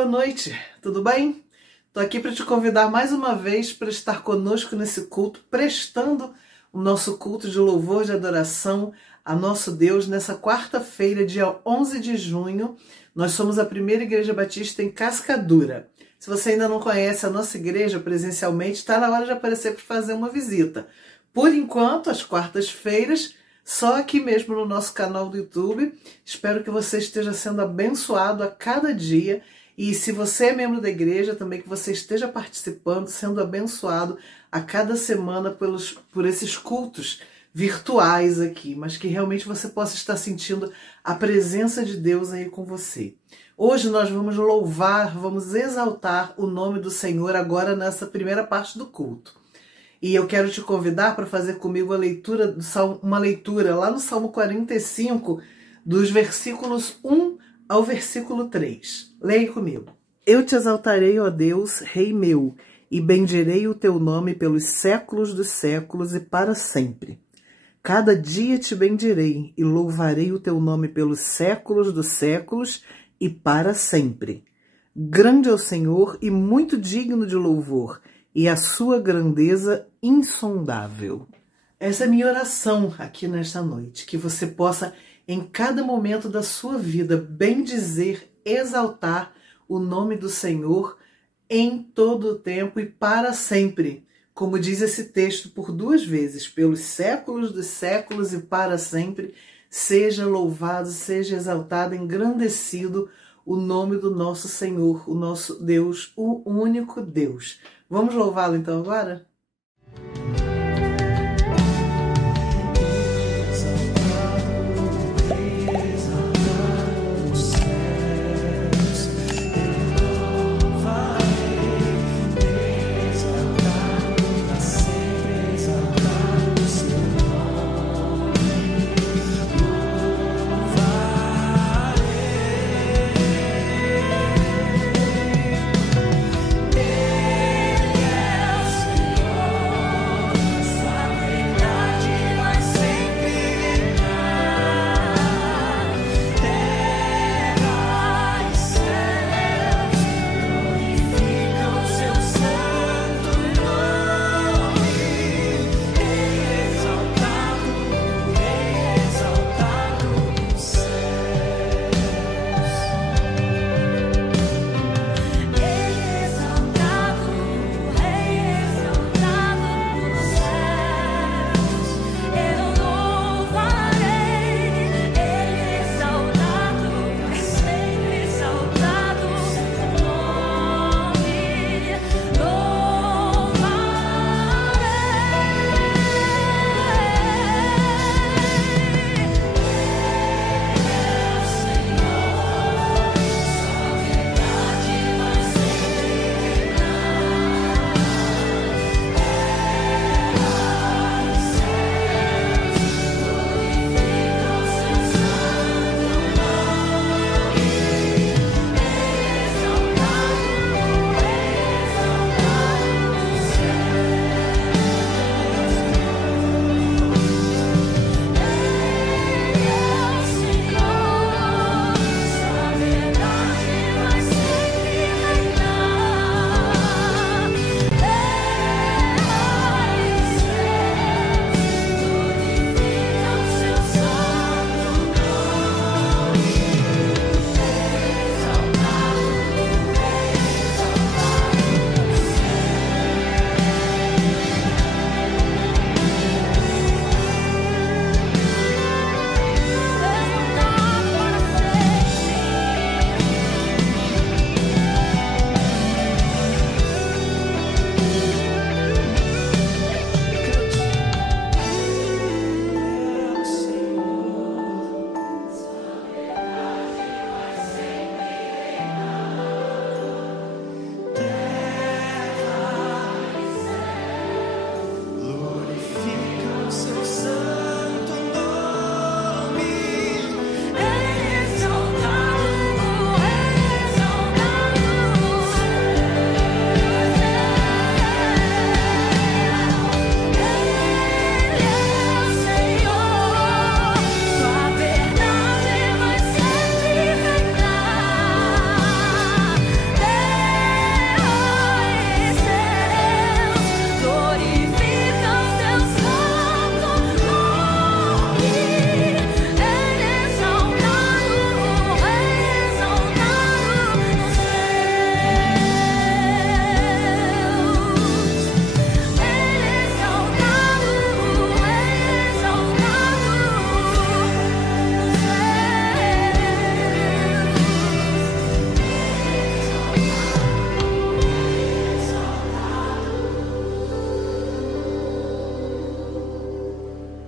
boa noite, tudo bem? Estou aqui para te convidar mais uma vez para estar conosco nesse culto, prestando o nosso culto de louvor, de adoração a nosso Deus nessa quarta-feira, dia 11 de junho. Nós somos a primeira igreja batista em Cascadura. Se você ainda não conhece a nossa igreja presencialmente, está na hora de aparecer para fazer uma visita. Por enquanto, às quartas-feiras, só aqui mesmo no nosso canal do YouTube. Espero que você esteja sendo abençoado a cada dia. E se você é membro da igreja, também que você esteja participando, sendo abençoado a cada semana por esses cultos virtuais aqui, mas que realmente você possa estar sentindo a presença de Deus aí com você. Hoje nós vamos louvar, vamos exaltar o nome do Senhor agora nessa primeira parte do culto. E eu quero te convidar para fazer comigo uma leitura lá no Salmo 45, dos versículos 1 ao versículo 3. Leia comigo. Eu te exaltarei, ó Deus, Rei meu, e bendirei o teu nome pelos séculos dos séculos e para sempre. Cada dia te bendirei e louvarei o teu nome pelos séculos dos séculos e para sempre. Grande é o Senhor e muito digno de louvor, e a sua grandeza insondável. Essa é a minha oração aqui nesta noite, que você possa, em cada momento da sua vida, bendizer, exaltar o nome do Senhor em todo o tempo e para sempre. Como diz esse texto por duas vezes, pelos séculos dos séculos e para sempre, seja louvado, seja exaltado, engrandecido o nome do nosso Senhor, o nosso Deus, o único Deus. Vamos louvá-lo então agora? Ele é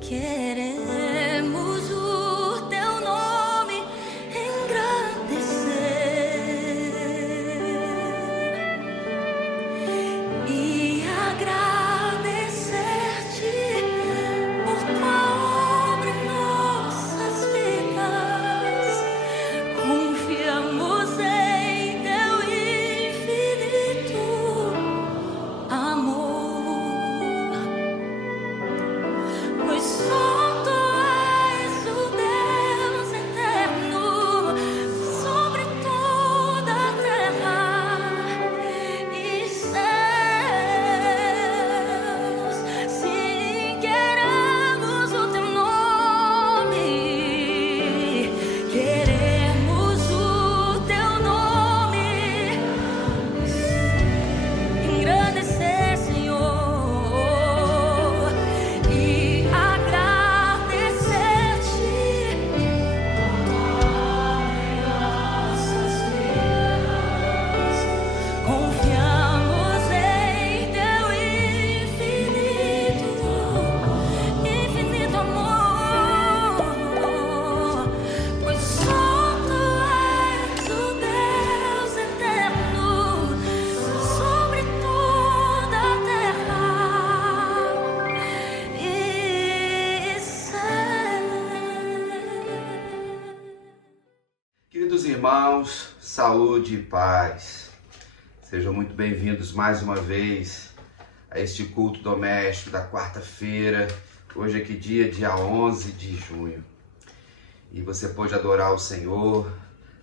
Queremos o teu nome engrandecer e agradecer-te por tua obra em nossas vidas. Confiamos em teu infinito amor. Pois só tu és o Deus eterno sobre toda a terra e céus. Sim, queremos o teu nome, queremos o teu nome engrandecer, Senhor, e agradecer-te nossas vidas. Confiamos em teu infinito amor, pois só tu és o Deus eterno sobre toda a terra e céus. Queridos irmãos, saúde e paz. Sejam muito bem-vindos mais uma vez a este culto doméstico da quarta-feira. Hoje é que dia 11 de junho. E você pode adorar o Senhor,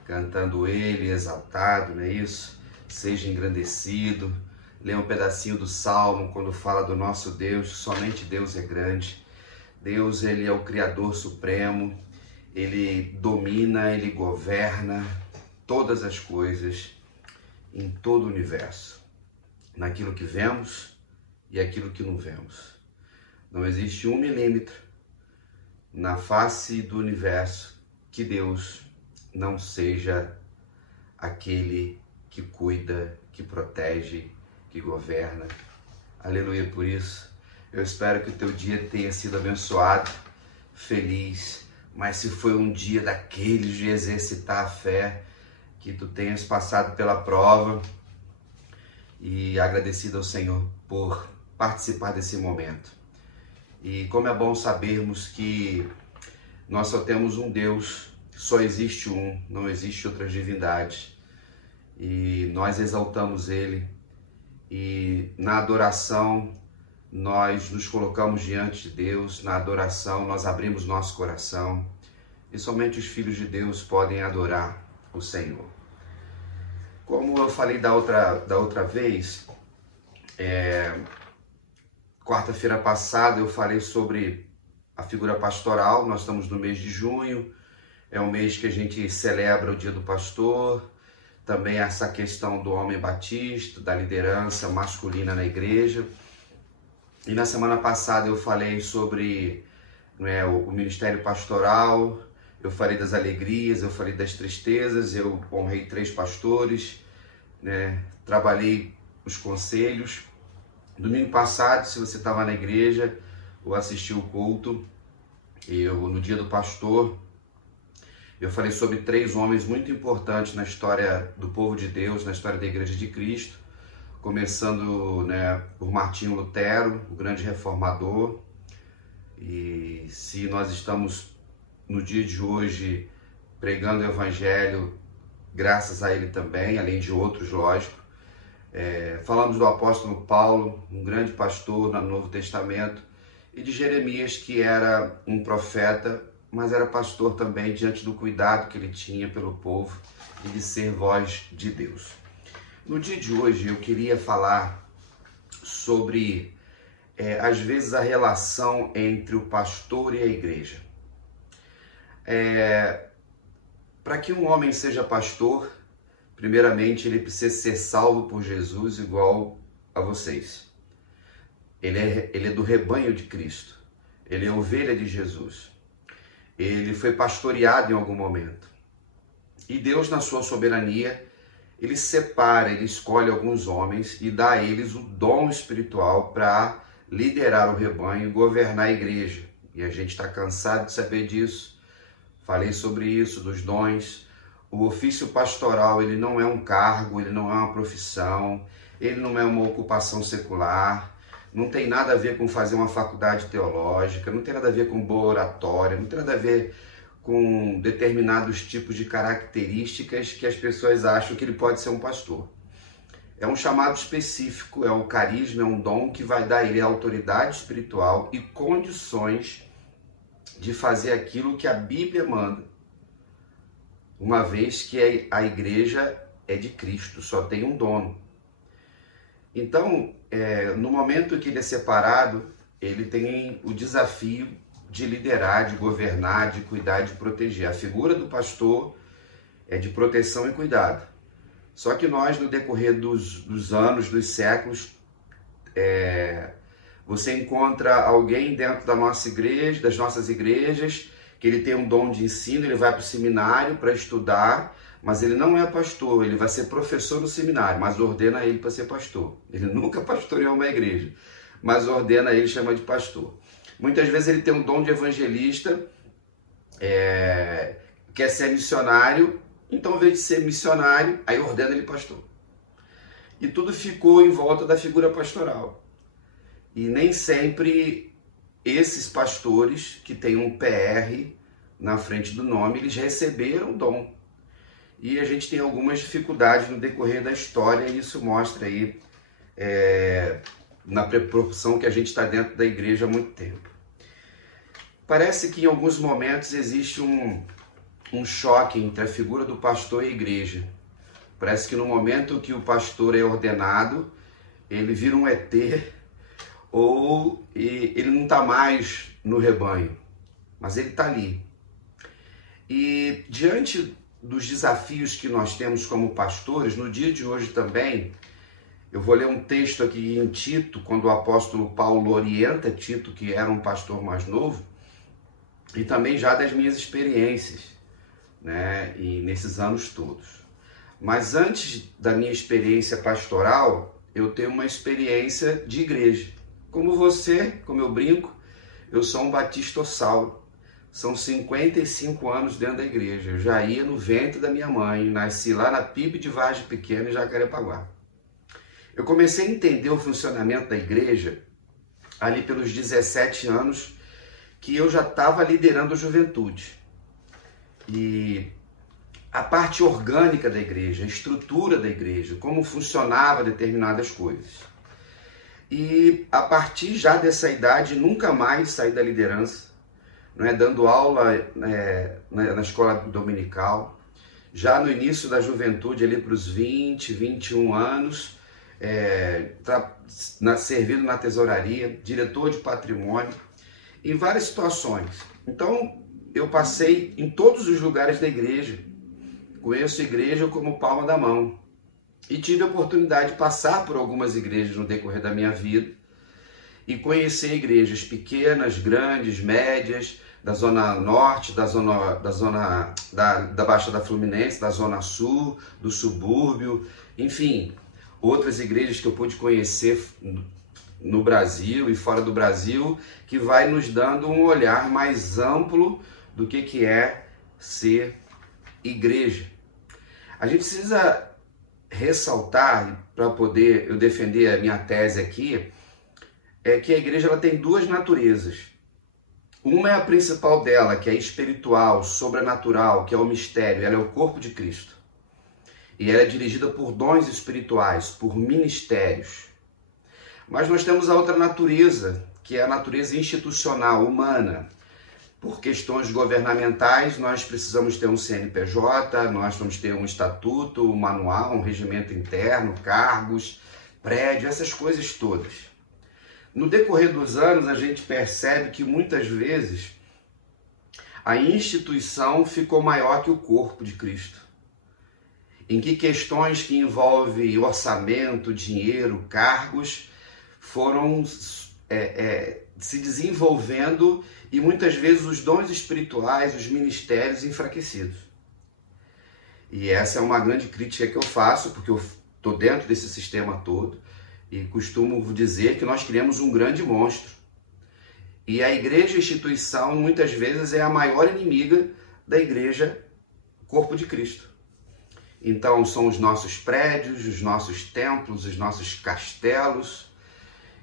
cantando Ele, exaltado, não é isso? Seja engrandecido. Leia um pedacinho do Salmo quando fala do nosso Deus, somente Deus é grande. Deus, Ele é o Criador Supremo. Ele domina, Ele governa todas as coisas em todo o universo, naquilo que vemos e aquilo que não vemos. Não existe 1 milímetro na face do universo que Deus não seja aquele que cuida, que protege, que governa. Aleluia por isso. Eu espero que o teu dia tenha sido abençoado, feliz. Mas se foi um dia daqueles de exercitar a fé, que tu tenhas passado pela prova e agradecido ao Senhor por participar desse momento. E como é bom sabermos que nós só temos um Deus, só existe um, não existe outras divindades. E nós exaltamos Ele e na adoração nós nos colocamos diante de Deus, na adoração nós abrimos nosso coração e somente os filhos de Deus podem adorar o Senhor. Como eu falei da outra vez, quarta-feira passada eu falei sobre a figura pastoral. Nós estamos no mês de junho, é um mês que a gente celebra o Dia do Pastor, também essa questão do homem batista, da liderança masculina na igreja. E na semana passada eu falei sobre o ministério pastoral, eu falei das alegrias, eu falei das tristezas, eu honrei 3 pastores, trabalhei os conselhos. Domingo passado, se você estava na igreja ou assistiu o culto, no dia do pastor, eu falei sobre 3 homens muito importantes na história do povo de Deus, na história da Igreja de Cristo. Começando por Martinho Lutero, o grande reformador. E se nós estamos no dia de hoje pregando o Evangelho, graças a ele também, além de outros, lógico. Falamos do apóstolo Paulo, um grande pastor no Novo Testamento, e de Jeremias, que era um profeta, mas era pastor também, diante do cuidado que ele tinha pelo povo e de ser voz de Deus. No dia de hoje eu queria falar sobre, às vezes, a relação entre o pastor e a igreja. Para que um homem seja pastor, primeiramente ele precisa ser salvo por Jesus igual a vocês. Ele é do rebanho de Cristo, ele é ovelha de Jesus. Ele foi pastoreado em algum momento. E Deus, na sua soberania, ele separa, ele escolhe alguns homens e dá a eles o dom espiritual para liderar o rebanho e governar a igreja. E a gente está cansado de saber disso. Falei sobre isso, dos dons. O ofício pastoral, ele não é um cargo, ele não é uma profissão, ele não é uma ocupação secular, não tem nada a ver com fazer uma faculdade teológica, não tem nada a ver com boa oratória, não tem nada a ver com determinados tipos de características que as pessoas acham que ele pode ser um pastor. É um chamado específico, é um carisma, é um dom que vai dar a ele autoridade espiritual e condições de fazer aquilo que a Bíblia manda, uma vez que a igreja é de Cristo, só tem um dono. Então, no momento que ele é separado, ele tem o desafio de liderar, de governar, de cuidar, de proteger. A figura do pastor é de proteção e cuidado. Só que nós, no decorrer dos anos, dos séculos, você encontra alguém dentro da nossa igreja, das nossas igrejas, que ele tem um dom de ensino, ele vai para o seminário para estudar, mas ele não é pastor, ele vai ser professor no seminário, mas ordena ele para ser pastor. Ele nunca pastoreou uma igreja, mas ordena ele, chama de pastor. Muitas vezes ele tem um dom de evangelista, quer ser missionário, então, ao invés de ser missionário, aí ordena ele pastor. E tudo ficou em volta da figura pastoral. E nem sempre esses pastores que têm um PR na frente do nome, eles receberam dom. E a gente tem algumas dificuldades no decorrer da história, e isso mostra aí na proporção que a gente está dentro da igreja há muito tempo. Parece que em alguns momentos existe um choque entre a figura do pastor e a igreja. Parece que no momento que o pastor é ordenado, ele vira um ET, ou ele não está mais no rebanho, mas ele está ali. E diante dos desafios que nós temos como pastores, no dia de hoje também, eu vou ler um texto aqui em Tito, quando o apóstolo Paulo orienta Tito, que era um pastor mais novo, e também já das minhas experiências, né, e nesses anos todos. Mas antes da minha experiência pastoral, eu tenho uma experiência de igreja. Como você, como eu brinco, eu sou um batistossauro. São 55 anos dentro da igreja. Eu já ia no ventre da minha mãe, nasci lá na PIB de Vargem Pequena, em Jacarepaguá. Eu comecei a entender o funcionamento da igreja ali pelos 17 anos, que eu já estava liderando a juventude. E a parte orgânica da igreja, a estrutura da igreja, como funcionava determinadas coisas. E a partir já dessa idade, nunca mais saí da liderança, dando aula na escola dominical. Já no início da juventude, ali para os 20, 21 anos, servindo na tesouraria, diretor de patrimônio, em várias situações. Então, eu passei em todos os lugares da igreja, conheço a igreja como palma da mão, e tive a oportunidade de passar por algumas igrejas no decorrer da minha vida, e conhecer igrejas pequenas, grandes, médias, da Zona Norte, da Baixada Fluminense, da Zona Sul, do subúrbio, enfim, outras igrejas que eu pude conhecer no Brasil e fora do Brasil, que vai nos dando um olhar mais amplo do que é ser igreja. A gente precisa ressaltar, para poder eu defender a minha tese aqui, que a igreja ela tem duas naturezas. Uma é a principal dela, que é espiritual, sobrenatural, que é o mistério, ela é o corpo de Cristo. E ela é dirigida por dons espirituais, por ministérios. Mas nós temos a outra natureza, que é a natureza institucional, humana. Por questões governamentais, nós precisamos ter um CNPJ, nós vamos ter um estatuto, um manual, um regimento interno, cargos, prédio, essas coisas todas. No decorrer dos anos, a gente percebe que muitas vezes a instituição ficou maior que o corpo de Cristo. Em que questões que envolvem orçamento, dinheiro, cargos, foram se desenvolvendo e muitas vezes os dons espirituais, os ministérios enfraquecidos. E essa é uma grande crítica que eu faço, porque eu estou dentro desse sistema todo e costumo dizer que nós criamos um grande monstro. E a igreja instituição, muitas vezes, é a maior inimiga da igreja corpo de Cristo. Então, são os nossos prédios, os nossos templos, os nossos castelos,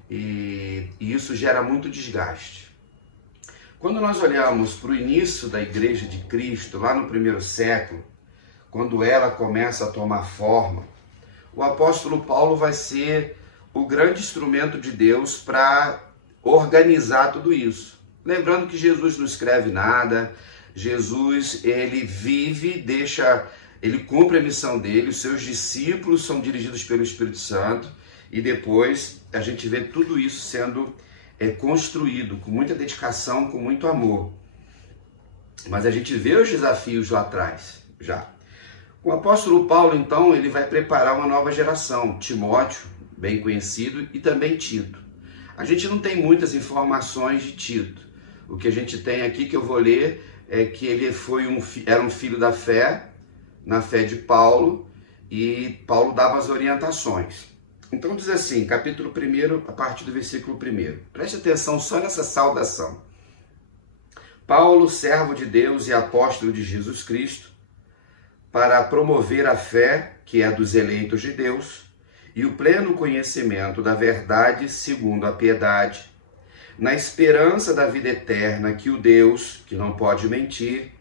e isso gera muito desgaste. Quando nós olhamos para o início da igreja de Cristo, lá no primeiro século, quando ela começa a tomar forma, o apóstolo Paulo vai ser o grande instrumento de Deus para organizar tudo isso. Lembrando que Jesus não escreve nada, Jesus, ele vive, ele cumpre a missão dele, os seus discípulos são dirigidos pelo Espírito Santo, e depois a gente vê tudo isso sendo construído com muita dedicação, com muito amor. Mas a gente vê os desafios lá atrás, já. O apóstolo Paulo, então, ele vai preparar uma nova geração, Timóteo, bem conhecido, e também Tito. A gente não tem muitas informações de Tito. O que a gente tem aqui, que eu vou ler, é que ele era um filho da fé, na fé de Paulo, e Paulo dava as orientações. Então diz assim, capítulo 1, a partir do versículo 1. Preste atenção só nessa saudação. Paulo, servo de Deus e apóstolo de Jesus Cristo, para promover a fé, que é dos eleitos de Deus, e o pleno conhecimento da verdade segundo a piedade, na esperança da vida eterna que o Deus, que não pode mentir,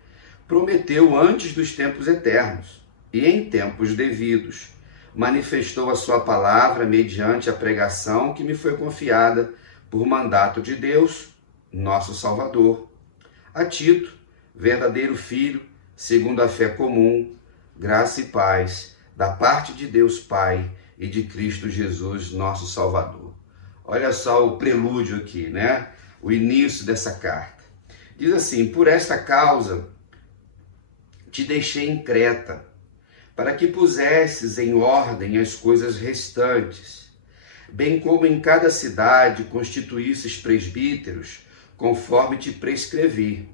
prometeu antes dos tempos eternos, e em tempos devidos, manifestou a sua palavra mediante a pregação que me foi confiada por mandato de Deus, nosso Salvador. A Tito, verdadeiro filho, segundo a fé comum, graça e paz, da parte de Deus Pai e de Cristo Jesus, nosso Salvador. Olha só o prelúdio aqui, né? O início dessa carta. Diz assim, por esta causa te deixei em Creta, para que pusesses em ordem as coisas restantes, bem como em cada cidade constituísses presbíteros, conforme te prescrevi.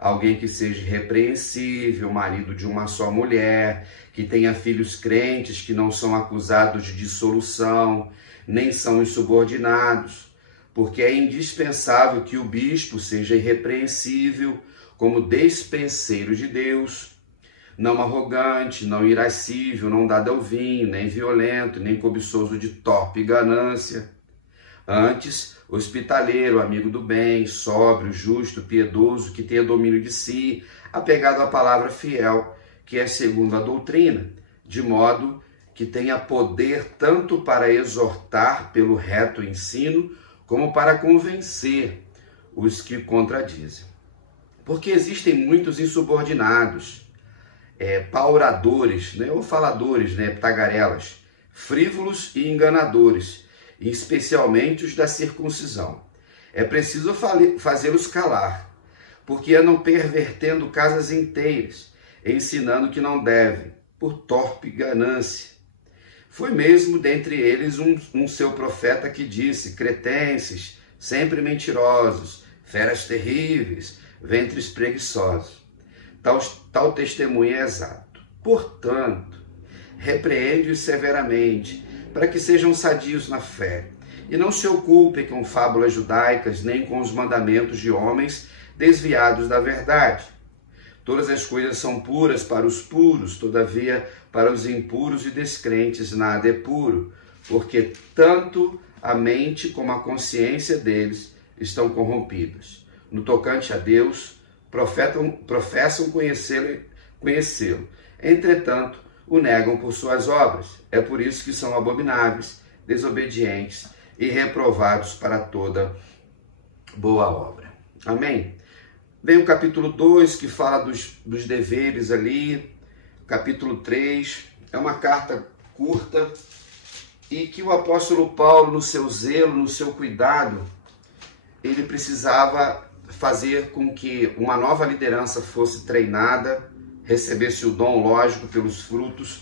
Alguém que seja irrepreensível, marido de uma só mulher, que tenha filhos crentes que não são acusados de dissolução, nem são insubordinados, porque é indispensável que o bispo seja irrepreensível, como despenseiro de Deus, não arrogante, não irascível, não dado ao vinho, nem violento, nem cobiçoso de torpe ganância. Antes, hospitaleiro, amigo do bem, sóbrio, justo, piedoso, que tenha domínio de si, apegado à palavra fiel, que é segundo a doutrina, de modo que tenha poder tanto para exortar pelo reto ensino, como para convencer os que contradizem. Porque existem muitos insubordinados, pauradores, ou faladores, tagarelas, frívolos e enganadores, especialmente os da circuncisão. É preciso fazê-los calar, porque andam pervertendo casas inteiras, ensinando que não devem, por torpe ganância. Foi mesmo dentre eles um seu profeta que disse, cretenses, sempre mentirosos, feras terríveis, ventres preguiçosos. Tal testemunho é exato. Portanto, repreende-os severamente, para que sejam sadios na fé, e não se ocupem com fábulas judaicas, nem com os mandamentos de homens desviados da verdade. Todas as coisas são puras para os puros, todavia para os impuros e descrentes nada é puro, porque tanto a mente como a consciência deles estão corrompidas. No tocante a Deus, professam conhecê-lo, entretanto, o negam por suas obras. É por isso que são abomináveis, desobedientes e reprovados para toda boa obra. Amém? Vem o capítulo 2, que fala dos deveres ali. Capítulo 3, é uma carta curta, e que o apóstolo Paulo, no seu zelo, no seu cuidado, ele precisava fazer com que uma nova liderança fosse treinada, recebesse o dom, lógico, pelos frutos.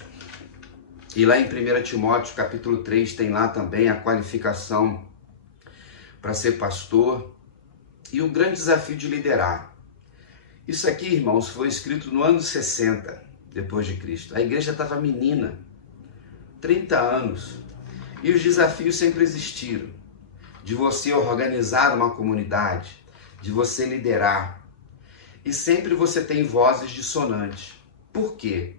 E lá em 1 Timóteo, capítulo 3, tem lá também a qualificação para ser pastor e o grande desafio de liderar. Isso aqui, irmãos, foi escrito no ano 60 depois de Cristo. A igreja estava menina, 30 anos, e os desafios sempre existiram. De você organizar uma comunidade, de você liderar. E sempre você tem vozes dissonantes. Por quê?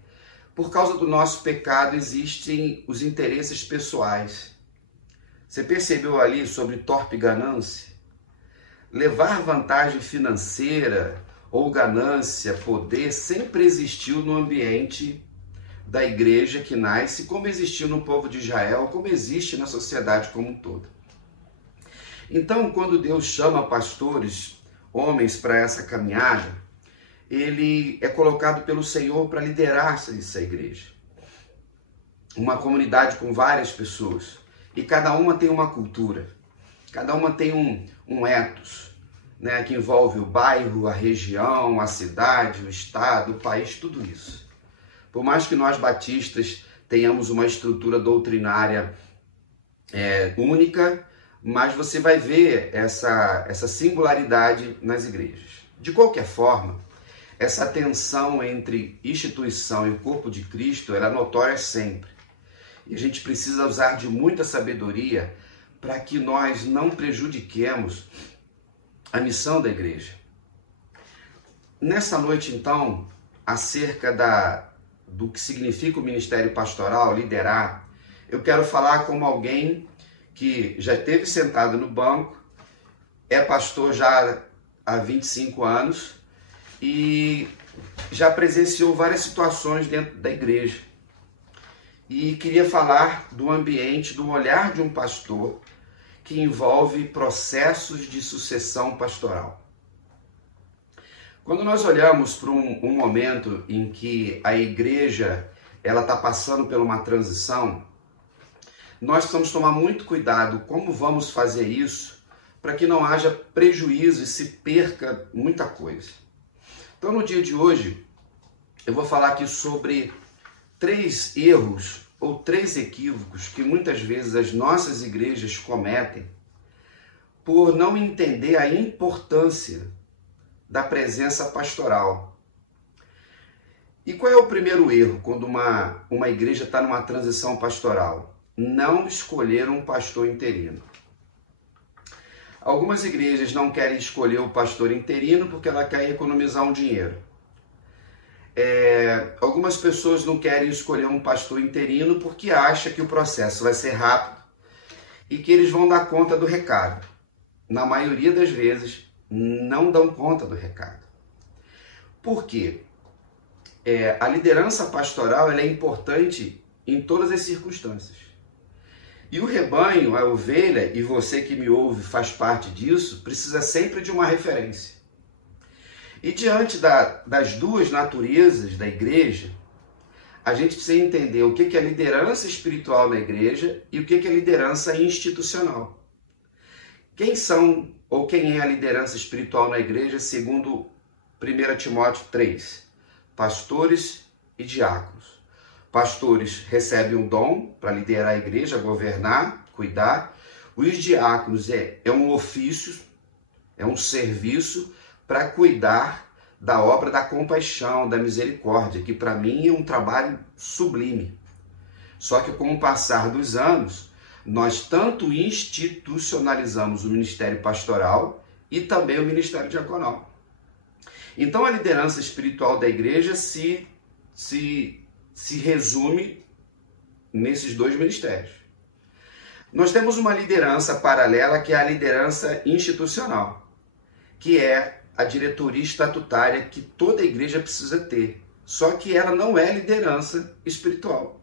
Por causa do nosso pecado existem os interesses pessoais. Você percebeu ali sobre torpe ganância? Levar vantagem financeira ou ganância, poder, sempre existiu no ambiente da igreja que nasce, como existiu no povo de Israel, como existe na sociedade como um todo. Então, quando Deus chama pastores, homens, para essa caminhada, ele é colocado pelo Senhor para liderar essa igreja. Uma comunidade com várias pessoas. E cada uma tem uma cultura. Cada uma tem um ethos, né, que envolve o bairro, a região, a cidade, o estado, o país, tudo isso. Por mais que nós batistas tenhamos uma estrutura doutrinária única, mas você vai ver essa singularidade nas igrejas. De qualquer forma, essa tensão entre instituição e o corpo de Cristo era notória sempre. E a gente precisa usar de muita sabedoria para que nós não prejudiquemos a missão da igreja. Nessa noite, então, acerca do que significa o ministério pastoral, liderar, eu quero falar como alguém que já esteve sentado no banco, é pastor já há 25 anos e já presenciou várias situações dentro da igreja. E queria falar do ambiente, do olhar de um pastor que envolve processos de sucessão pastoral. Quando nós olhamos para um momento em que a igreja está passando por uma transição, nós precisamos tomar muito cuidado como vamos fazer isso para que não haja prejuízo e se perca muita coisa. Então, no dia de hoje, eu vou falar aqui sobre 3 erros ou 3 equívocos que muitas vezes as nossas igrejas cometem por não entender a importância da presença pastoral. E qual é o primeiro erro quando uma igreja está numa transição pastoral? Não escolher um pastor interino. Algumas igrejas não querem escolher o pastor interino porque ela quer economizar um dinheiro. Algumas pessoas não querem escolher um pastor interino porque acham que o processo vai ser rápido e que eles vão dar conta do recado. Na maioria das vezes, não dão conta do recado. Por quê? A liderança pastoral ela é importante em todas as circunstâncias. E o rebanho, a ovelha, e você que me ouve faz parte disso, precisa sempre de uma referência. E diante das duas naturezas da igreja, a gente precisa entender o que é liderança espiritual na igreja e o que é liderança institucional. Quem são ou quem é a liderança espiritual na igreja segundo 1 Timóteo 3? Pastores e diáconos. Pastores recebem um dom para liderar a igreja, governar, cuidar. Os diáconos é um ofício, é um serviço para cuidar da obra da compaixão, da misericórdia, que para mim é um trabalho sublime. Só que com o passar dos anos, nós tanto institucionalizamos o ministério pastoral e também o ministério diaconal. Então a liderança espiritual da igreja se resume nesses 2 ministérios. Nós temos uma liderança paralela que é a liderança institucional, que é a diretoria estatutária que toda igreja precisa ter. Só que ela não é liderança espiritual.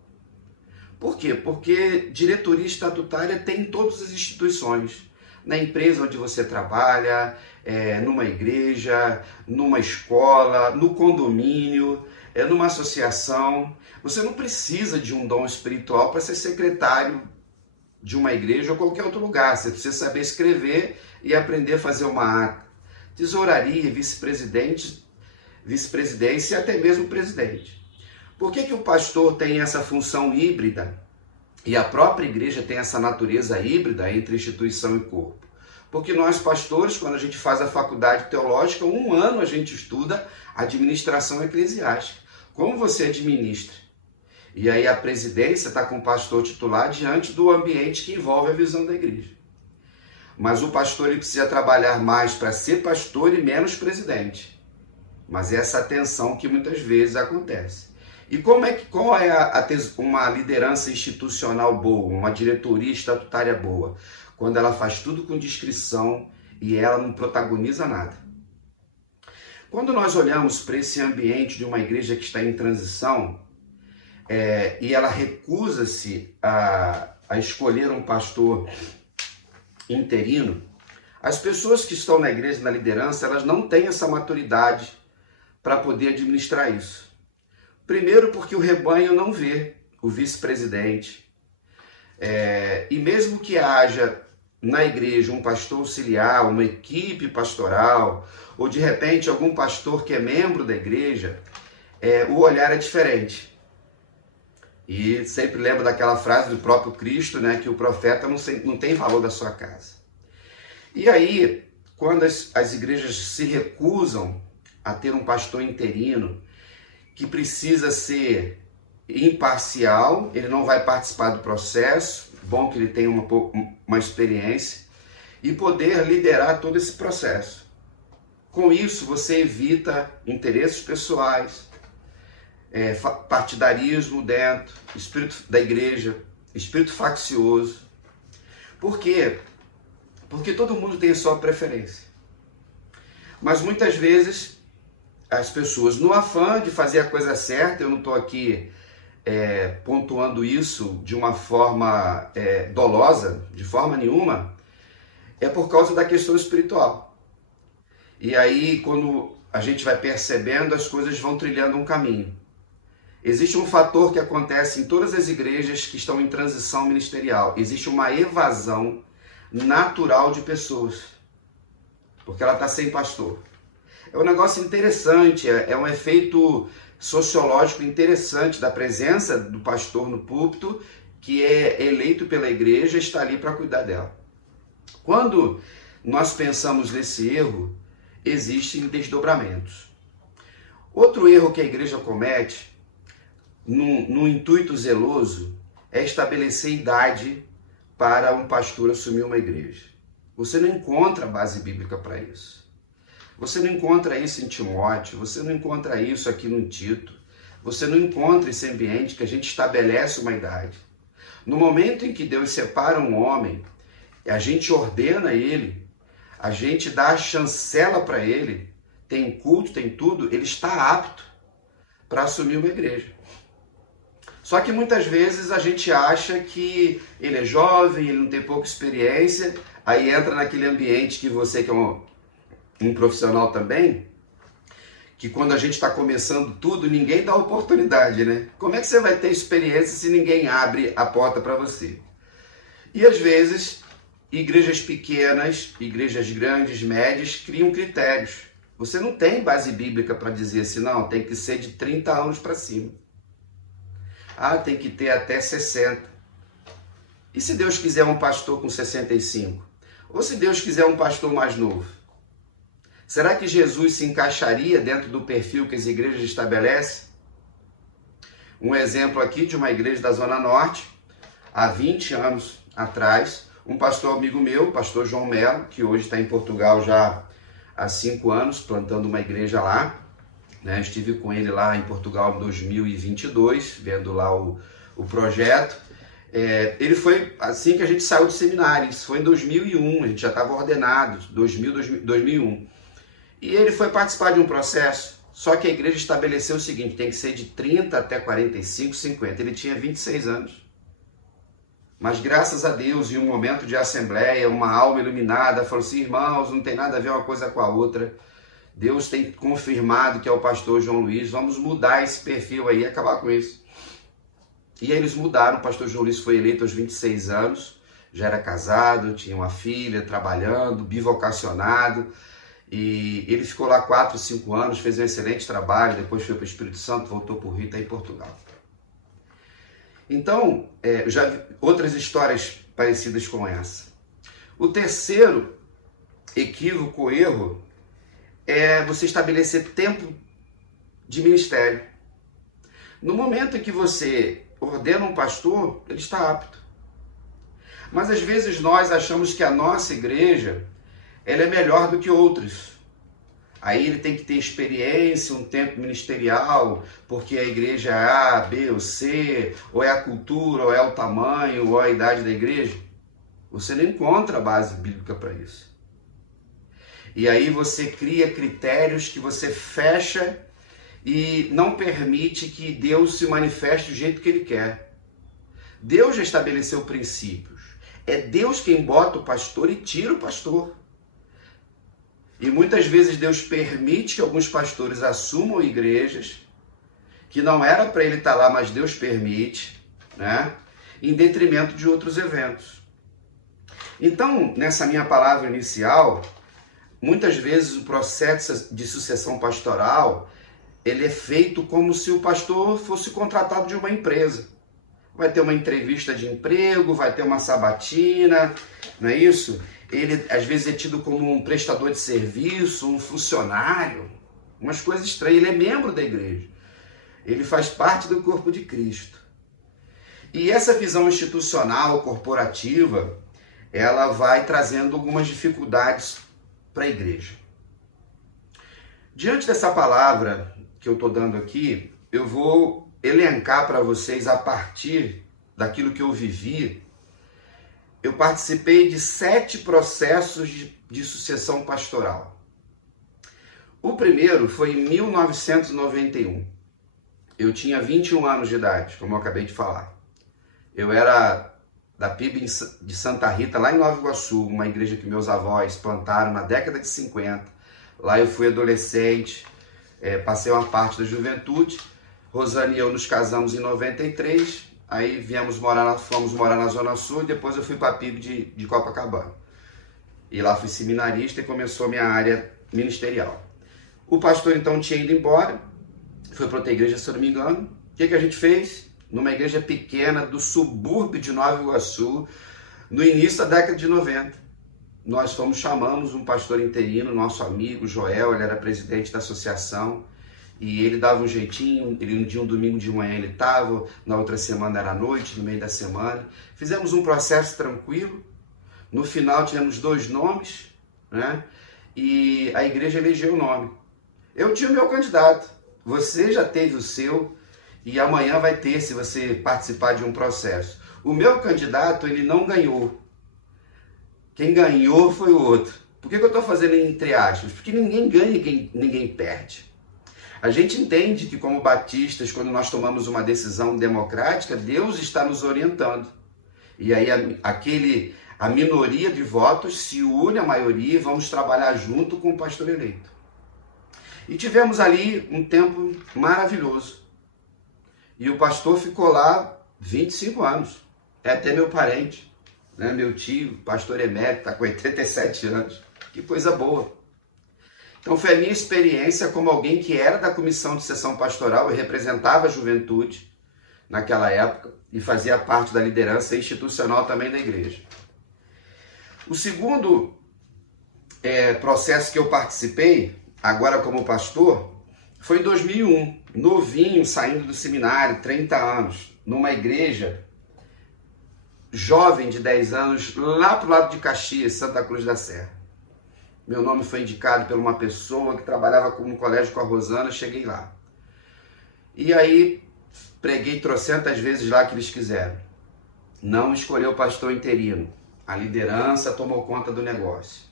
Por quê? Porque diretoria estatutária tem em todas as instituições. Na empresa onde você trabalha, numa igreja, numa escola, no condomínio, numa associação. Você não precisa de um dom espiritual para ser secretário de uma igreja ou qualquer outro lugar. Você precisa saber escrever e aprender a fazer uma ata. Tesouraria, vice-presidência e até mesmo presidente. Por que o pastor tem essa função híbrida e a própria igreja tem essa natureza híbrida entre instituição e corpo? Porque nós pastores, quando a gente faz a faculdade teológica, 1 ano a gente estuda administração eclesiástica. Como você administra? E aí a presidência está com o pastor titular diante do ambiente que envolve a visão da igreja. Mas o pastor ele precisa trabalhar mais para ser pastor e menos presidente. Mas é essa tensão que muitas vezes acontece. E qual é uma liderança institucional boa, uma diretoria estatutária boa? Quando ela faz tudo com discrição e ela não protagoniza nada. Quando nós olhamos para esse ambiente de uma igreja que está em transição, e ela recusa-se a escolher um pastor interino, as pessoas que estão na igreja, na liderança, elas não têm essa maturidade para poder administrar isso. Primeiro porque o rebanho não vê o vice-presidente, e mesmo que haja na igreja um pastor auxiliar, uma equipe pastoral, ou de repente algum pastor que é membro da igreja, o olhar é diferente. E sempre lembro daquela frase do próprio Cristo, né, que o profeta não tem valor da sua casa. E aí, quando as igrejas se recusam a ter um pastor interino, que precisa ser imparcial, ele não vai participar do processo, bom que ele tenha uma experiência, e poder liderar todo esse processo. Com isso, você evita interesses pessoais, partidarismo dentro, espírito da igreja, espírito faccioso. Por quê? Porque todo mundo tem a sua preferência. Mas muitas vezes as pessoas, no afã de fazer a coisa certa, eu não estou aqui pontuando isso de uma forma dolosa, de forma nenhuma, é por causa da questão espiritual. E aí, quando a gente vai percebendo, as coisas vão trilhando um caminho. Existe um fator que acontece em todas as igrejas que estão em transição ministerial. Existe uma evasão natural de pessoas, porque ela está sem pastor. É um negócio interessante, é um efeito sociológico interessante da presença do pastor no púlpito, que é eleito pela igreja e está ali para cuidar dela. Quando nós pensamos nesse erro, existem desdobramentos. Outro erro que a igreja comete, no intuito zeloso, é estabelecer idade para um pastor assumir uma igreja. Você não encontra base bíblica para isso. Você não encontra isso em Timóteo, você não encontra isso aqui no Tito, você não encontra esse ambiente que a gente estabelece uma idade. No momento em que Deus separa um homem, a gente ordena ele, a gente dá a chancela para ele, tem culto, tem tudo, ele está apto para assumir uma igreja. Só que muitas vezes a gente acha que ele é jovem, ele não tem pouca experiência, aí entra naquele ambiente que você que é um profissional também, que quando a gente está começando tudo, ninguém dá oportunidade, né? Como é que você vai ter experiência se ninguém abre a porta para você? E às vezes, igrejas pequenas, igrejas grandes, médias, criam critérios. Você não tem base bíblica para dizer assim, não, tem que ser de 30 anos para cima. Tem que ter até 60. E se Deus quiser um pastor com 65? Ou se Deus quiser um pastor mais novo? Será que Jesus se encaixaria dentro do perfil que as igrejas estabelecem? Um exemplo aqui de uma igreja da Zona Norte, há 20 anos atrás, um pastor amigo meu, o pastor João Melo, que hoje está em Portugal já há 5 anos, plantando uma igreja lá, né? Estive com ele lá em Portugal em 2022, vendo lá o projeto. Ele foi assim que a gente saiu do seminário, isso foi em 2001, a gente já estava ordenado, 2001. E ele foi participar de um processo, só que a igreja estabeleceu o seguinte, tem que ser de 30 até 45, 50. Ele tinha 26 anos. Mas graças a Deus, em um momento de assembleia, uma alma iluminada, falou assim, irmãos, não tem nada a ver uma coisa com a outra. Deus tem confirmado que é o pastor João Luiz, vamos mudar esse perfil aí e acabar com isso. E eles mudaram, o pastor João Luiz foi eleito aos 26 anos, já era casado, tinha uma filha, trabalhando, bivocacionado, e ele ficou lá 4, 5 anos, fez um excelente trabalho, depois foi para o Espírito Santo, voltou para o Rio, está em Portugal. Então, eu já vi outras histórias parecidas com essa. O terceiro equívoco, erro, é você estabelecer tempo de ministério. No momento em que você ordena um pastor, ele está apto. Mas às vezes nós achamos que a nossa igreja ela é melhor do que outras. Aí ele tem que ter experiência, um tempo ministerial, porque a igreja é A, B ou C, ou é a cultura, ou é o tamanho, ou a idade da igreja. Você não encontra base bíblica para isso. E aí você cria critérios que você fecha e não permite que Deus se manifeste do jeito que Ele quer. Deus já estabeleceu princípios. É Deus quem bota o pastor e tira o pastor. E muitas vezes Deus permite que alguns pastores assumam igrejas, que não era para ele estar lá, mas Deus permite, né? Em detrimento de outros eventos. Então, nessa minha palavra inicial, muitas vezes o processo de sucessão pastoral, ele é feito como se o pastor fosse contratado de uma empresa. Vai ter uma entrevista de emprego, vai ter uma sabatina, não é isso? Ele às vezes é tido como um prestador de serviço, um funcionário, umas coisas estranhas. Ele é membro da igreja, ele faz parte do corpo de Cristo. E essa visão institucional, corporativa, ela vai trazendo algumas dificuldades para a igreja. Diante dessa palavra que eu estou dando aqui, eu vou elencar para vocês, a partir daquilo que eu vivi. Eu participei de 7 processos de sucessão pastoral. O primeiro foi em 1991. Eu tinha 21 anos de idade, como eu acabei de falar. Eu era da PIB de Santa Rita, lá em Nova Iguaçu, uma igreja que meus avós plantaram na década de 50. Lá eu fui adolescente, passei uma parte da juventude. Rosane e eu nos casamos em 93. Aí fomos morar na Zona Sul e depois eu fui para a PIB de Copacabana. E lá fui seminarista e começou a minha área ministerial. O pastor então tinha ido embora, foi para outra igreja, se eu não me engano. O que a gente fez? Numa igreja pequena do subúrbio de Nova Iguaçu, no início da década de 90. Nós chamamos um pastor interino, nosso amigo Joel, ele era presidente da associação. E ele dava um jeitinho, um domingo de manhã ele estava, na outra semana era à noite, no meio da semana. Fizemos um processo tranquilo. No final tivemos 2 nomes, né? E a igreja elegeu o nome. Eu tinha o meu candidato, você já teve o seu, e amanhã vai ter, se você participar de um processo. O meu candidato, ele não ganhou. Quem ganhou foi o outro. Por que eu estou fazendo entre aspas? Porque ninguém ganha e ninguém perde. A gente entende que, como batistas, quando nós tomamos uma decisão democrática, Deus está nos orientando. E aí a minoria de votos se une à maioria e vamos trabalhar junto com o pastor eleito. E tivemos ali um tempo maravilhoso. E o pastor ficou lá 25 anos. É até meu parente, né? Meu tio, pastor emérito, está com 87 anos. Que coisa boa. Então foi a minha experiência como alguém que era da comissão de sessão pastoral e representava a juventude naquela época e fazia parte da liderança institucional também da igreja. O segundo processo que eu participei, agora como pastor, foi em 2001, novinho, saindo do seminário, 30 anos, numa igreja jovem de 10 anos, lá pro lado de Caxias, Santa Cruz da Serra. Meu nome foi indicado por uma pessoa que trabalhava no colégio com a Rosana, cheguei lá. E aí, preguei trocentas vezes lá que eles quiseram. Não escolheu o pastor interino. A liderança tomou conta do negócio.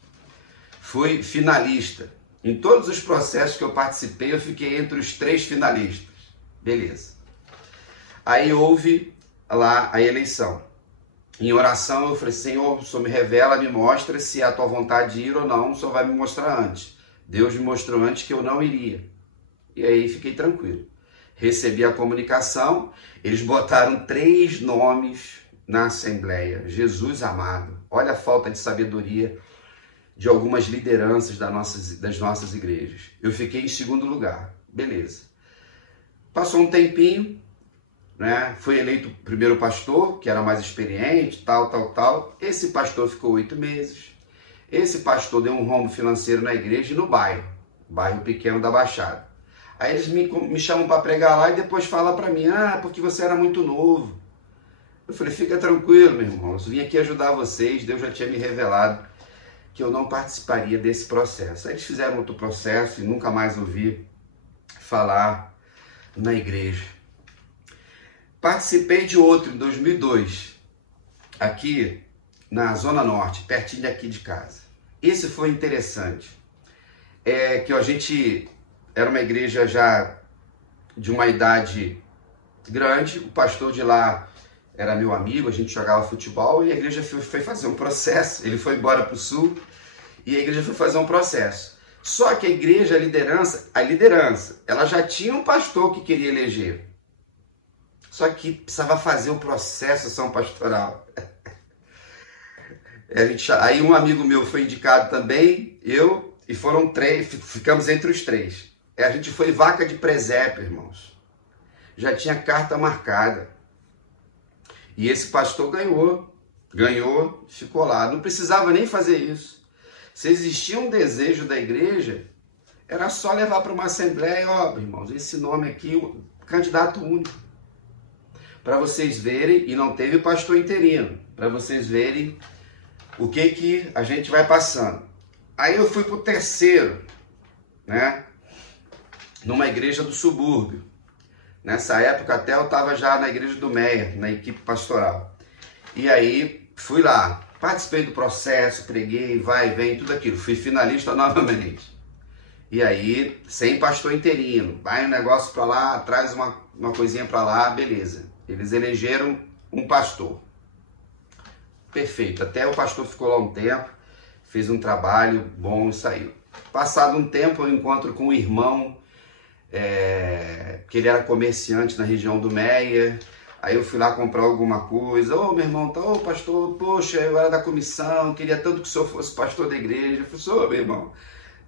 Fui finalista. Em todos os processos que eu participei, eu fiquei entre os 3 finalistas. Beleza. Aí houve lá a eleição. Em oração eu falei, Senhor, o Senhor me revela, me mostra se é a tua vontade de ir ou não, o Senhor vai me mostrar antes. Deus me mostrou antes que eu não iria. E aí fiquei tranquilo. Recebi a comunicação, eles botaram 3 nomes na Assembleia. Jesus amado. Olha a falta de sabedoria de algumas lideranças das nossas igrejas. Eu fiquei em 2º lugar. Beleza. Passou um tempinho, né? Foi eleito o primeiro pastor, que era mais experiente, tal. Esse pastor ficou 8 meses. Esse pastor deu um rombo financeiro na igreja e no bairro pequeno da Baixada. Aí eles me chamam para pregar lá e depois falam para mim, porque você era muito novo. Eu falei, fica tranquilo, meu irmão, eu vim aqui ajudar vocês, Deus já tinha me revelado que eu não participaria desse processo. Aí eles fizeram outro processo e nunca mais ouvi falar na igreja. Participei de outro em 2002, aqui na Zona Norte, pertinho daqui de casa. Esse foi interessante. Que a gente era uma igreja já de uma idade grande, o pastor de lá era meu amigo, a gente jogava futebol e a igreja foi fazer um processo, ele foi embora para o sul e a igreja foi fazer um processo. Só que a igreja, a liderança, ela já tinha um pastor que queria eleger. Só que precisava fazer o processo São Pastoral. Aí um amigo meu foi indicado também, eu, e foram 3, ficamos entre os 3. A gente foi vaca de presépio, irmãos. Já tinha carta marcada. E esse pastor ganhou, ficou lá. Não precisava nem fazer isso. Se existia um desejo da igreja, era só levar para uma assembleia, irmãos, esse nome aqui, candidato único. Para vocês verem, e não teve pastor interino, para vocês verem o que a gente vai passando. Aí eu fui para o terceiro, né? Numa igreja do subúrbio. Nessa época até eu estava já na igreja do Meia, na equipe pastoral. E aí fui lá, participei do processo, preguei, vai e vem, tudo aquilo. Fui finalista novamente. E aí, sem pastor interino, vai um negócio para lá, traz uma coisinha para lá, beleza. Eles elegeram um pastor. Perfeito, até o pastor ficou lá um tempo, fez um trabalho bom e saiu. Passado um tempo eu encontro com um irmão, que ele era comerciante na região do Meia. Aí eu fui lá comprar alguma coisa. Meu irmão, pastor, poxa, eu era da comissão, queria tanto que o senhor fosse pastor da igreja. Eu falei, meu irmão,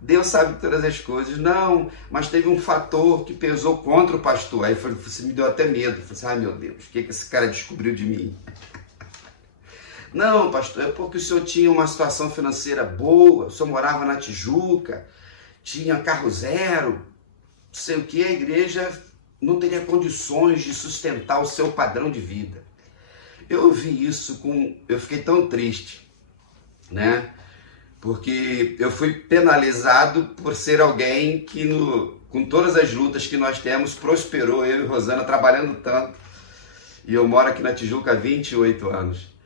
Deus sabe todas as coisas. Não, mas teve um fator que pesou contra o pastor. Aí você me deu até medo. Eu falei, meu Deus, o que esse cara descobriu de mim? Não, pastor, é porque o senhor tinha uma situação financeira boa, o senhor morava na Tijuca, tinha carro zero, não sei o que, a igreja não teria condições de sustentar o seu padrão de vida. Eu ouvi isso eu fiquei tão triste, né? Porque eu fui penalizado por ser alguém que, com todas as lutas que nós temos, prosperou, eu e Rosana, trabalhando tanto. E eu moro aqui na Tijuca há 28 anos.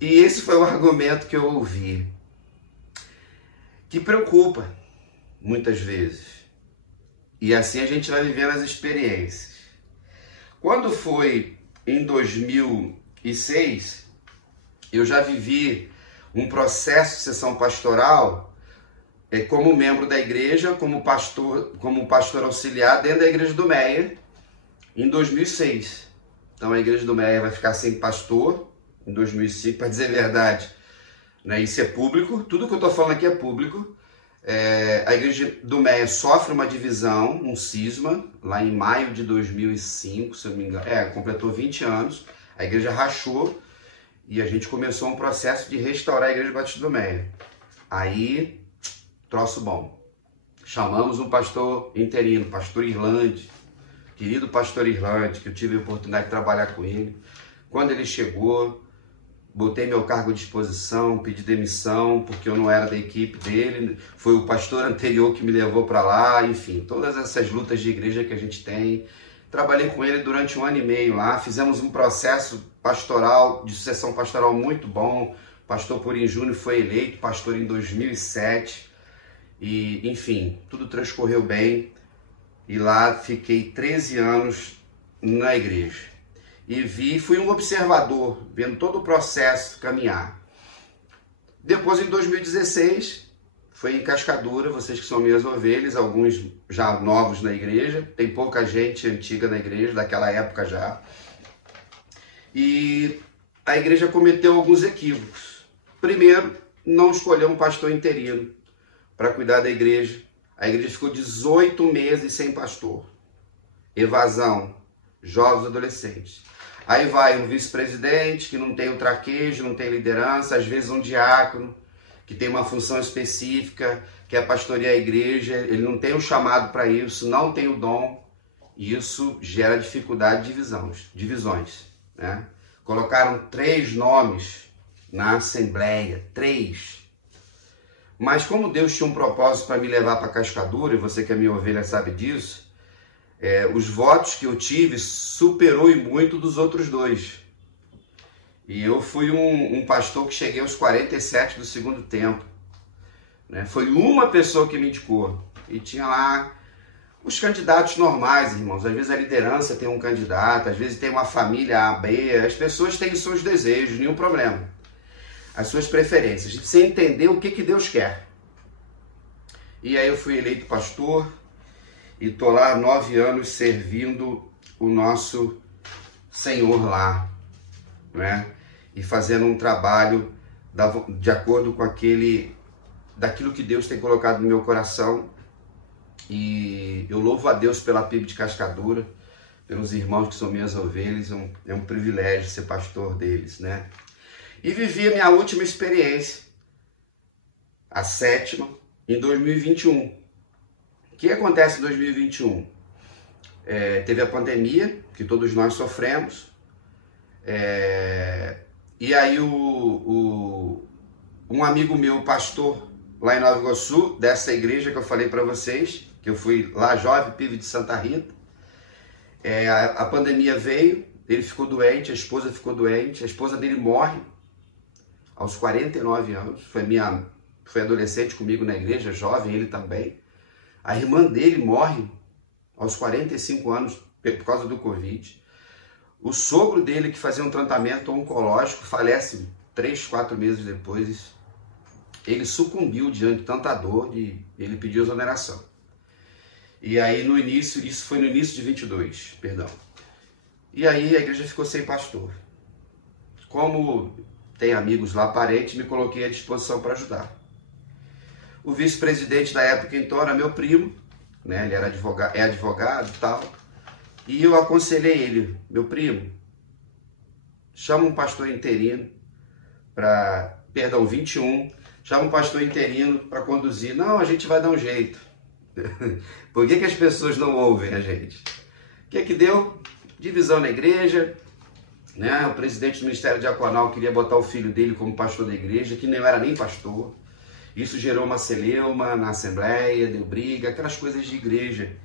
E esse foi o argumento que eu ouvi, que preocupa muitas vezes. E assim a gente vai vivendo as experiências. Quando foi em 2006, eu já vivi um processo de sessão pastoral como membro da igreja, como pastor auxiliar dentro da igreja do Meia, em 2006. Então a igreja do Meia vai ficar sem pastor em 2005, para dizer a verdade, né? Isso é público, tudo que eu estou falando aqui é público. A igreja do Meia sofre uma divisão, um cisma, lá em maio de 2005, se eu não me engano, completou 20 anos, a igreja rachou e a gente começou um processo de restaurar a igreja Batista do Meia. Aí, troço bom, chamamos um pastor interino, pastor Irlande, querido pastor Irlande, que eu tive a oportunidade de trabalhar com ele. Quando ele chegou, botei meu cargo à disposição, pedi demissão, porque eu não era da equipe dele, foi o pastor anterior que me levou para lá, enfim, todas essas lutas de igreja que a gente tem. Trabalhei com ele durante 1 ano e meio lá, fizemos um processo pastoral, de sucessão pastoral muito bom. O pastor Purim Júnior foi eleito pastor em 2007, e enfim, tudo transcorreu bem, e lá fiquei 13 anos na igreja. E fui um observador, vendo todo o processo caminhar. Depois, em 2016, foi em Cascadura, vocês que são minhas ovelhas, alguns já novos na igreja, tem pouca gente antiga na igreja, daquela época já. E a igreja cometeu alguns equívocos. Primeiro, não escolheu um pastor interino para cuidar da igreja. A igreja ficou 18 meses sem pastor. Evasão, jovens e adolescentes. Aí vai um vice-presidente que não tem o traquejo, não tem liderança, às vezes um diácono que tem uma função específica, que é pastorear a igreja, ele não tem o chamado para isso, não tem o dom, e isso gera dificuldade de divisões, né? Colocaram 3 nomes na assembleia, 3. Mas como Deus tinha um propósito para me levar para Cascadura, e você que é minha ovelha sabe disso, os votos que eu tive superou e muito dos outros 2. E eu fui um pastor que cheguei aos 47 do segundo tempo. Né? Foi uma pessoa que me indicou. E tinha lá os candidatos normais, irmãos. Às vezes a liderança tem um candidato, às vezes tem uma família A, B. As pessoas têm os seus desejos, nenhum problema. As suas preferências. A gente precisa entender o que Deus quer. E aí eu fui eleito pastor e estou lá há 9 anos servindo o nosso Senhor lá, né? E fazendo um trabalho de acordo com daquilo que Deus tem colocado no meu coração. E eu louvo a Deus pela PIB de Cascadura, pelos irmãos que são minhas ovelhas. É um privilégio ser pastor deles, né? E vivi a minha última experiência, a 7ª, em 2021. O que acontece em 2021? Teve a pandemia, que todos nós sofremos. E aí um amigo meu, pastor, lá em Nova Iguaçu, dessa igreja que eu falei para vocês, que eu fui lá jovem, PIB de Santa Rita, a pandemia veio, ele ficou doente, a esposa ficou doente, a esposa dele morre aos 49 anos, foi adolescente comigo na igreja, jovem, ele também. A irmã dele morre aos 45 anos por causa do Covid. O sogro dele, que fazia um tratamento oncológico, falece 3, 4 meses depois. Ele sucumbiu diante de tanta dor e ele pediu exoneração. E aí isso foi no início de 22, perdão. E aí a igreja ficou sem pastor. Como tem amigos lá, parentes, me coloquei à disposição para ajudar. O vice-presidente da época, então, era meu primo, né? Ele é advogado e tal. E eu aconselhei ele, meu primo, chama um pastor interino para, 21, chama um pastor interino para conduzir. Não, a gente vai dar um jeito. Por que as pessoas não ouvem a gente? O que deu? Divisão na igreja, né? O presidente do Ministério Diaconal queria botar o filho dele como pastor da igreja, que não era nem pastor. Isso gerou uma celeuma na assembleia, deu briga, aquelas coisas de igreja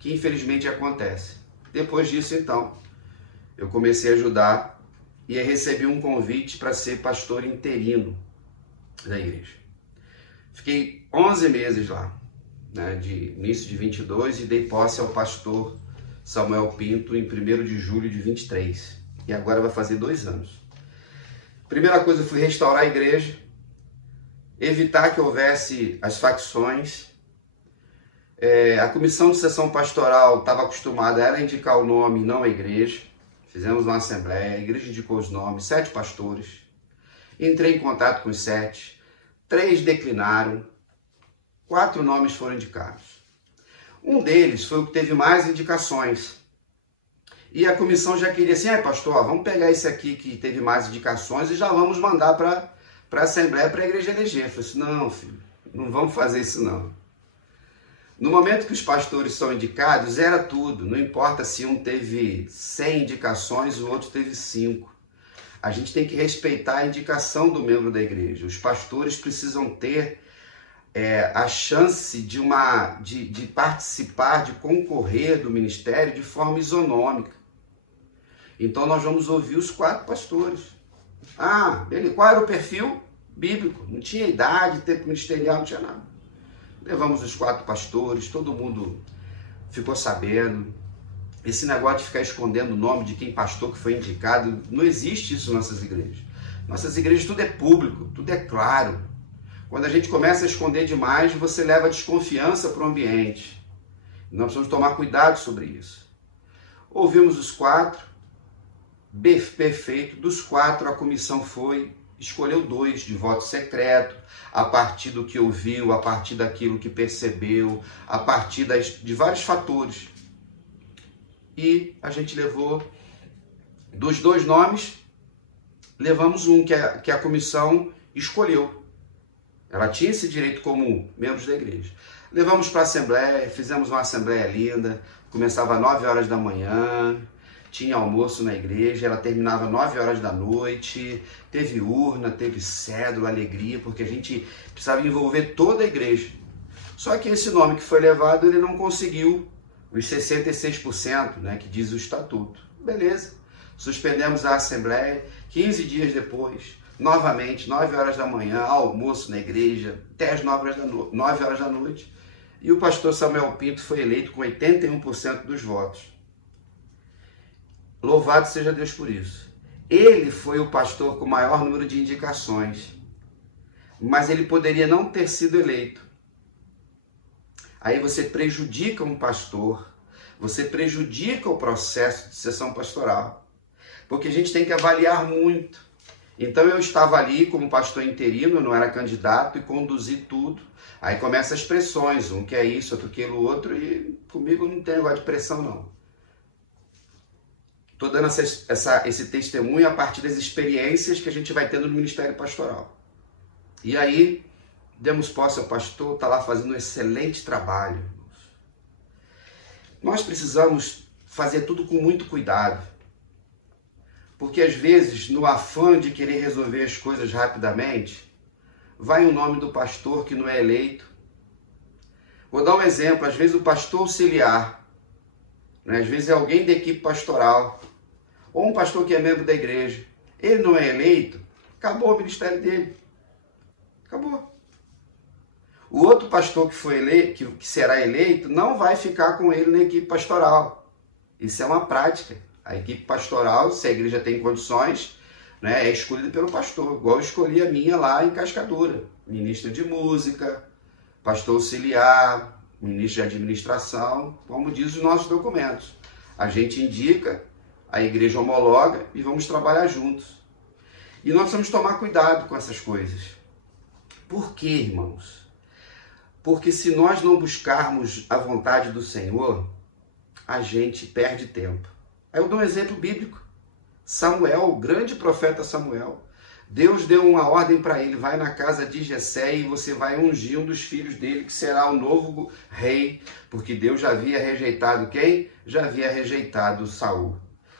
que infelizmente acontecem. Depois disso, então, eu comecei a ajudar e recebi um convite para ser pastor interino da igreja. Fiquei 11 meses lá, né, de início de 22, e dei posse ao pastor Samuel Pinto em 1º de julho de 23. E agora vai fazer 2 anos. Primeira coisa, eu fui restaurar a igreja, evitar que houvesse as facções. A comissão de sessão pastoral estava acostumada a indicar o nome, não a igreja. Fizemos uma assembleia, a igreja indicou os nomes, 7 pastores. Entrei em contato com os 7, 3 declinaram, 4 nomes foram indicados. Um deles foi o que teve mais indicações. E a comissão já queria assim, pastor, vamos pegar esse aqui que teve mais indicações e já vamos mandar para a Assembleia, para a igreja eleger. Eu falei assim, não, filho, não vamos fazer isso não. No momento que os pastores são indicados, era tudo. Não importa se um teve 100 indicações, o outro teve 5. A gente tem que respeitar a indicação do membro da igreja. Os pastores precisam ter a chance de participar, de concorrer do ministério de forma isonômica. Então nós vamos ouvir os 4 pastores. Qual era o perfil bíblico? Não tinha idade, tempo ministerial, não tinha nada. Levamos os 4 pastores, todo mundo ficou sabendo. Esse negócio de ficar escondendo o nome de quem pastor que foi indicado, não existe isso em nossas igrejas. Nossas igrejas tudo é público, tudo é claro. Quando a gente começa a esconder demais, você leva desconfiança para o ambiente. Nós precisamos tomar cuidado sobre isso. Ouvimos os 4, perfeito. Dos 4, a comissão escolheu 2 de voto secreto, a partir do que ouviu, a partir daquilo que percebeu, a partir de vários fatores. E a gente levou, dos 2 nomes, levamos um que a comissão escolheu. Ela tinha esse direito como membros da igreja. Levamos para a assembleia, fizemos uma assembleia linda, começava às 9 horas da manhã, tinha almoço na igreja, ela terminava 9 horas da noite, teve urna, teve cédula, alegria, porque a gente precisava envolver toda a igreja. Só que esse nome que foi levado, ele não conseguiu os 66%, né, que diz o estatuto. Beleza, suspendemos a assembleia, 15 dias depois, novamente, 9 horas da manhã, almoço na igreja, até as 9 horas da noite, e o pastor Samuel Pinto foi eleito com 81% dos votos. Louvado seja Deus por isso. Ele foi o pastor com o maior número de indicações, mas ele poderia não ter sido eleito. Aí você prejudica um pastor, você prejudica o processo de sucessão pastoral, porque a gente tem que avaliar muito. Então eu estava ali como pastor interino, eu não era candidato, e conduzi tudo. Aí começam as pressões, um quer isso, outro quer o outro, e comigo não tem negócio de pressão não. Estou dando esse testemunho a partir das experiências que a gente vai tendo no ministério pastoral. E aí, demos posse ao pastor, está lá fazendo um excelente trabalho. Nós precisamos fazer tudo com muito cuidado. Porque às vezes, no afã de querer resolver as coisas rapidamente, vai o nome do pastor que não é eleito. Vou dar um exemplo, às vezes o pastor auxiliar, né? Às vezes é alguém da equipe pastoral, ou um pastor que é membro da igreja, ele não é eleito, acabou o ministério dele. Acabou. O outro pastor que foi eleito, que será eleito, não vai ficar com ele na equipe pastoral. Isso é uma prática. A equipe pastoral, se a igreja tem condições, né, é escolhida pelo pastor, igual eu escolhi a minha lá em Cascadura. Ministro de música, pastor auxiliar, ministro de administração, como diz os nossos documentos. A gente indica, a igreja homologa e vamos trabalhar juntos. E nós precisamos tomar cuidado com essas coisas. Por quê, irmãos? Porque se nós não buscarmos a vontade do Senhor, a gente perde tempo. Aí eu dou um exemplo bíblico. Samuel, o grande profeta Samuel, Deus deu uma ordem para ele, vai na casa de Jessé e você vai ungir um dos filhos dele, que será o novo rei, porque Deus já havia rejeitado quem? Já havia rejeitado Saul.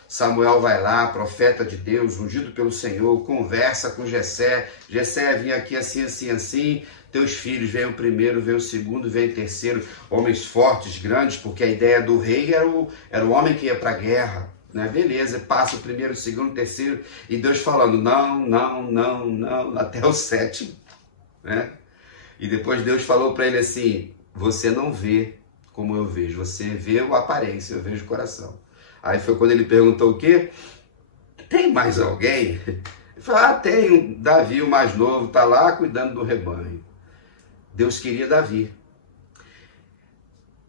Samuel vai lá, profeta de Deus, ungido pelo Senhor, conversa com Jessé. Jessé, vem aqui assim, assim, assim. Teus filhos, vem o primeiro, vem o segundo, vem o terceiro. Homens fortes, grandes, porque a ideia do rei era o homem que ia para a guerra. Né? Beleza, passa o primeiro, o segundo, o terceiro. E Deus falando, não, não, não, não, até o 7º. Né? E depois Deus falou para ele assim, você não vê como eu vejo, você vê a aparência, eu vejo o coração. Aí foi quando ele perguntou o quê? Tem mais alguém? Ele falou, tem um Davi, o mais novo, está lá cuidando do rebanho. Deus queria Davi.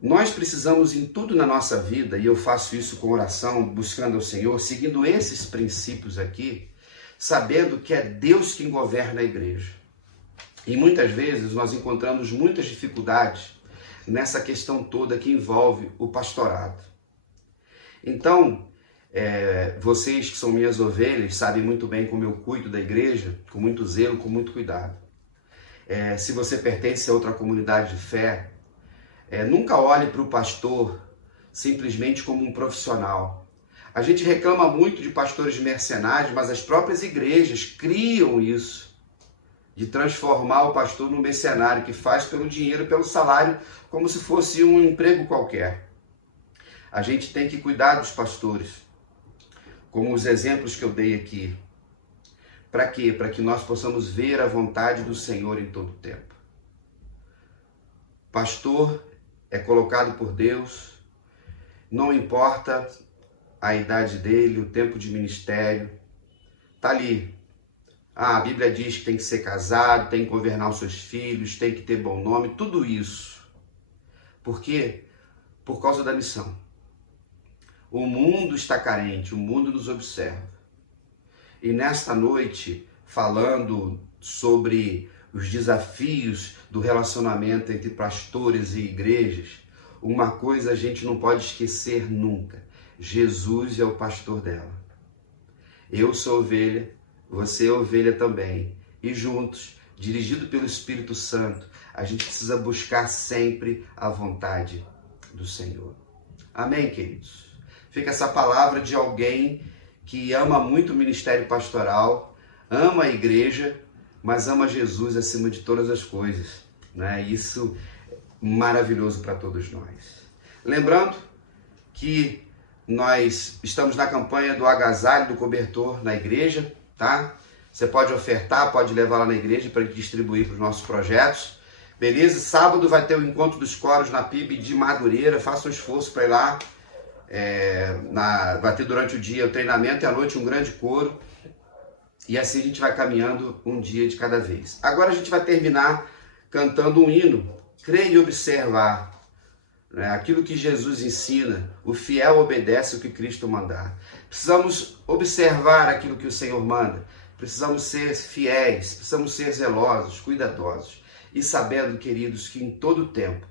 Nós precisamos em tudo na nossa vida, e eu faço isso com oração, buscando ao Senhor, seguindo esses princípios aqui, sabendo que é Deus quem governa a igreja. E muitas vezes nós encontramos muitas dificuldades nessa questão toda que envolve o pastorado. Então, vocês que são minhas ovelhas sabem muito bem como eu cuido da igreja, com muito zelo, com muito cuidado. Se você pertence a outra comunidade de fé, nunca olhe para o pastor simplesmente como um profissional. A gente reclama muito de pastores mercenários, mas as próprias igrejas criam isso, de transformar o pastor num mercenário que faz pelo dinheiro, pelo salário, como se fosse um emprego qualquer. A gente tem que cuidar dos pastores, como os exemplos que eu dei aqui. Para quê? Para que nós possamos ver a vontade do Senhor em todo o tempo. Pastor é colocado por Deus, não importa a idade dele, o tempo de ministério, está ali. A Bíblia diz que tem que ser casado, tem que governar os seus filhos, tem que ter bom nome, tudo isso. Por quê? Por causa da missão. O mundo está carente, o mundo nos observa. E nesta noite, falando sobre os desafios do relacionamento entre pastores e igrejas, uma coisa a gente não pode esquecer nunca. Jesus é o pastor dela. Eu sou ovelha, você é ovelha também. E juntos, dirigido pelo Espírito Santo, a gente precisa buscar sempre a vontade do Senhor. Amém, queridos? Fica essa palavra de alguém que ama muito o ministério pastoral, ama a igreja, mas ama Jesus acima de todas as coisas, né? Isso é maravilhoso para todos nós. Lembrando que nós estamos na campanha do agasalho, do cobertor na igreja, tá? Você pode ofertar, pode levar lá na igreja para distribuir para os nossos projetos. Beleza? Sábado vai ter o encontro dos coros na PIB de Madureira. Faça um esforço para ir lá. Vai ter durante o dia o treinamento e à noite um grande coro. E assim a gente vai caminhando um dia de cada vez. Agora a gente vai terminar cantando um hino. Creia e observar. Aquilo que Jesus ensina. O fiel obedece o que Cristo mandar. Precisamos observar aquilo que o Senhor manda. Precisamos ser fiéis. Precisamos ser zelosos, cuidadosos. E sabendo, queridos, que em todo tempo,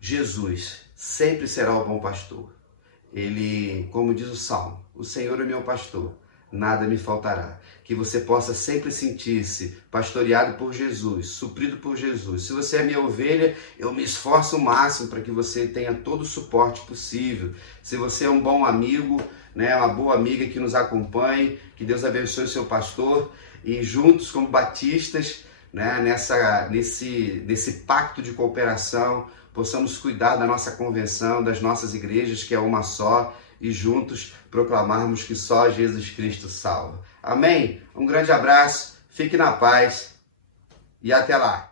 Jesus sempre será o bom pastor. Ele, como diz o Salmo, o Senhor é meu pastor, nada me faltará. Que você possa sempre sentir-se pastoreado por Jesus, suprido por Jesus. Se você é minha ovelha, eu me esforço o máximo para que você tenha todo o suporte possível. Se você é um bom amigo, uma boa amiga que nos acompanhe, que Deus abençoe o seu pastor. E juntos, como batistas, nesse pacto de cooperação, possamos cuidar da nossa convenção, das nossas igrejas, que é uma só, e juntos proclamarmos que só Jesus Cristo salva. Amém? Um grande abraço, fique na paz e até lá!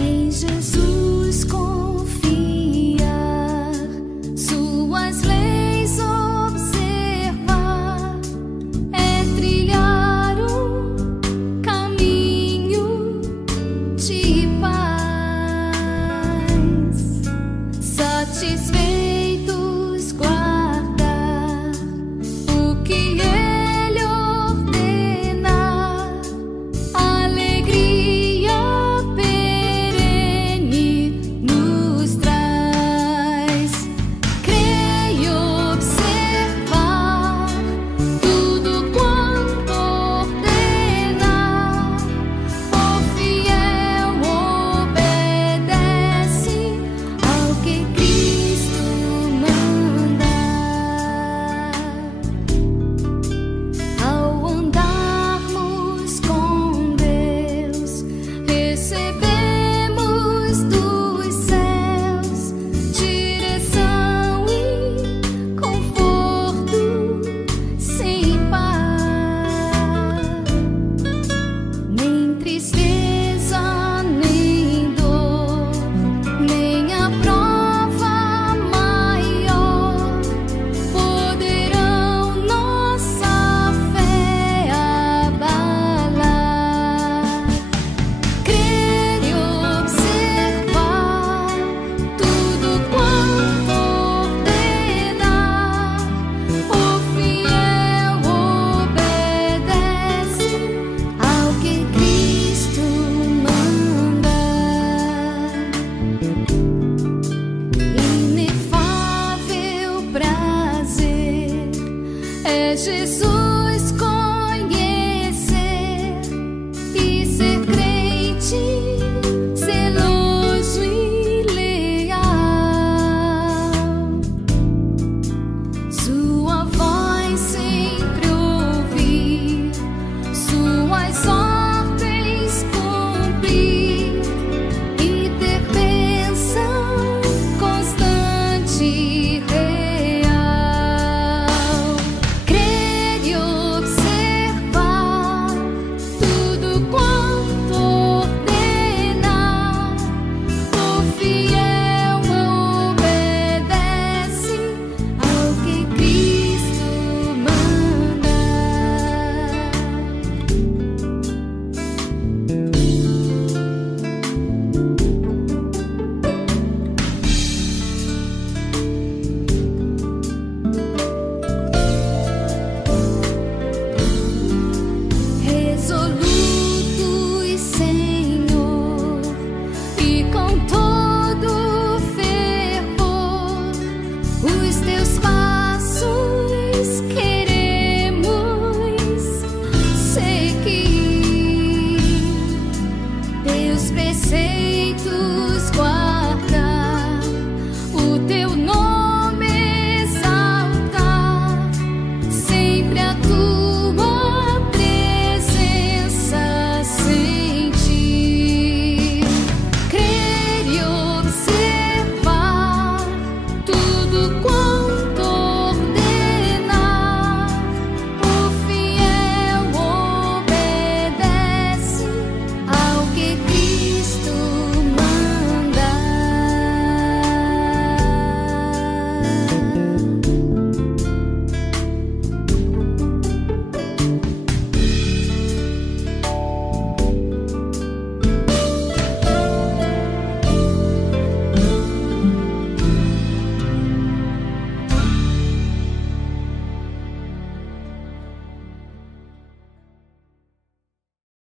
Em Jesus confiar, suas leis observar, é trilhar um caminho de paz. Satisfeitos guardar o que Ele ordenar, alegria perene nos traz. Creia observar tudo quanto ordenar, o fiel obedece ao que Cristo manda. Ao andarmos com Deus, recebemos dos céus direção e conforto sem par. Nem tristeza, nem dor, nem a prova maior poderão nossa fé abalar. Crer e observar tudo quanto ordenar, o fiel obedece ao que Cristo manda. Inefável prazer é Jesus.